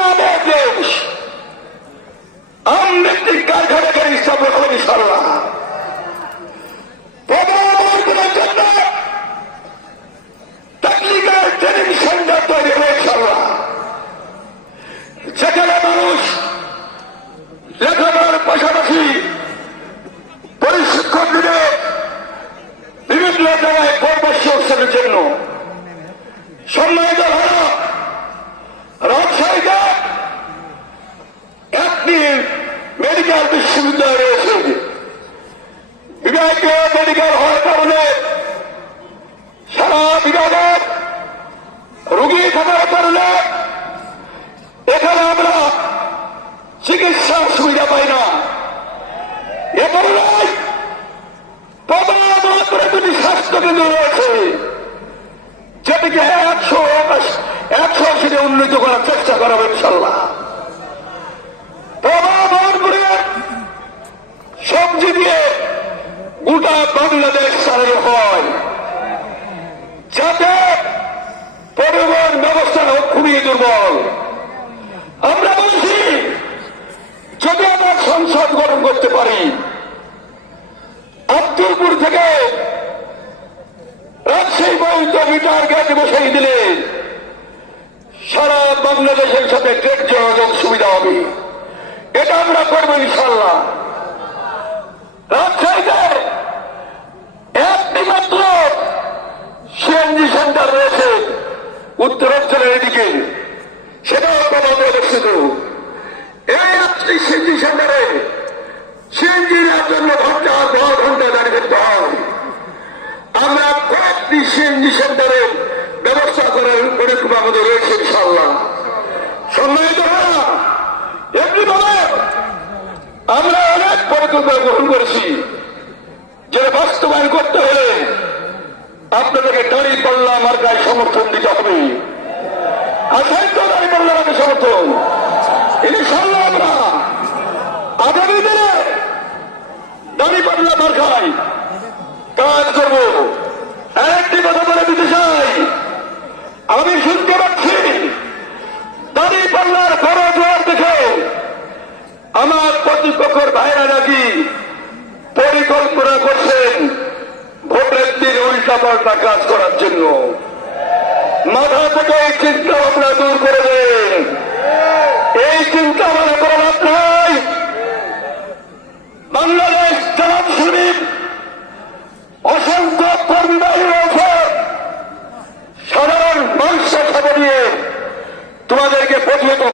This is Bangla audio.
আমাদের দেশ আমৃত্যিক কারখানাকে স্থাপন হবে ইনশাআল্লাহ। প্রধানমন্ত্রীর জন্য টেকনিক্যাল ট্রেনিং সেন্টার তৈরি হবে ইনশাআল্লাহ, যেখানে মানুষ লেখাপড়ার পাশাপাশি প্রশিক্ষণ দিলে বিভিন্ন জায়গায় পরামর্শ অর্জনের জন্য। সম্মানিত ভাইরা, রাজশাহীতে একটি মেডিকেল বিশ্ববিদ্যালয় রয়েছে। বিভাগীয় মেডিকেল হওয়ার কারণে সারা বিভাগের রোগী থাকার কারণে এখানে আমরা চিকিৎসার সুবিধা পাই না। এ কারণে প্রধানমন্ত্রী দুটি স্বাস্থ্যকেন্দ্র রয়েছে, যেটিকে 180 উন্নীত করার চেষ্টা করা হবে ইনশাআল্লাহ। প্রধানমন্ত্রী সবজি দিয়ে গোটা বাংলাদেশ চালানো হয়, যাতে পরিবহন ব্যবস্থা খুবই দুর্বল। আমরা বলছি, যদি আমরা সংসদ গঠন করতে পারি, আব্দুলপুর থেকে রাজশাহী পর্যন্ত মিটার গেট বসাই দিলে সারা বাংলাদেশের সাথে ট্রেন যোগাযোগ সুবিধা হবে। এটা আমরা করবো ইনশাআল্লাহ। রাজশাহীতে একটি মাত্র সিএনজি সেন্টার রয়েছে উত্তরাঞ্চলের এদিকে, সেটাও প্রভাবে অবস্থিত। এই একটি সিএনজি সেন্টারে সিএনজি নেওয়ার জন্য ঘন্টা 10 ঘন্টা দাঁড়িয়ে থাকতে হয়। আমরা কয়েকটি সিএনজি সেন্টারের ব্যবস্থা করার পরিকল্পনা আমাদের রয়েছে ইনশাআল্লাহ। সম্মানিত এমনিভাবে আমরা অনেক পরিকল্পনা গ্রহণ করেছি, যে বাস্তবায়ন করতে হলে আপনাদেরকে দাঁড়িপাল্লা মার্কায় সমর্থন দিতে হবে। আসাই তো দাঁড়িপাল্লা মার্কায় সমর্থন ইনশাআল্লাহ। আমরা আগামী দিনে দাঁড়িপাল্লা মার্কায় কাজ করব। একটি কথা বলে দিতে চাই, আমি শুনতে পাচ্ছি দাঁড়িপাল্লার বড় জোয়ার দেখে আমার প্রতিপক্ষের ভাইরা নাকি পরিকল্পনা করছেন ভোটের দিন উল্টাপাল্টা কাজ করার জন্য। মাথা থেকে এই চিন্তা ভাবনা দূর করে দেন।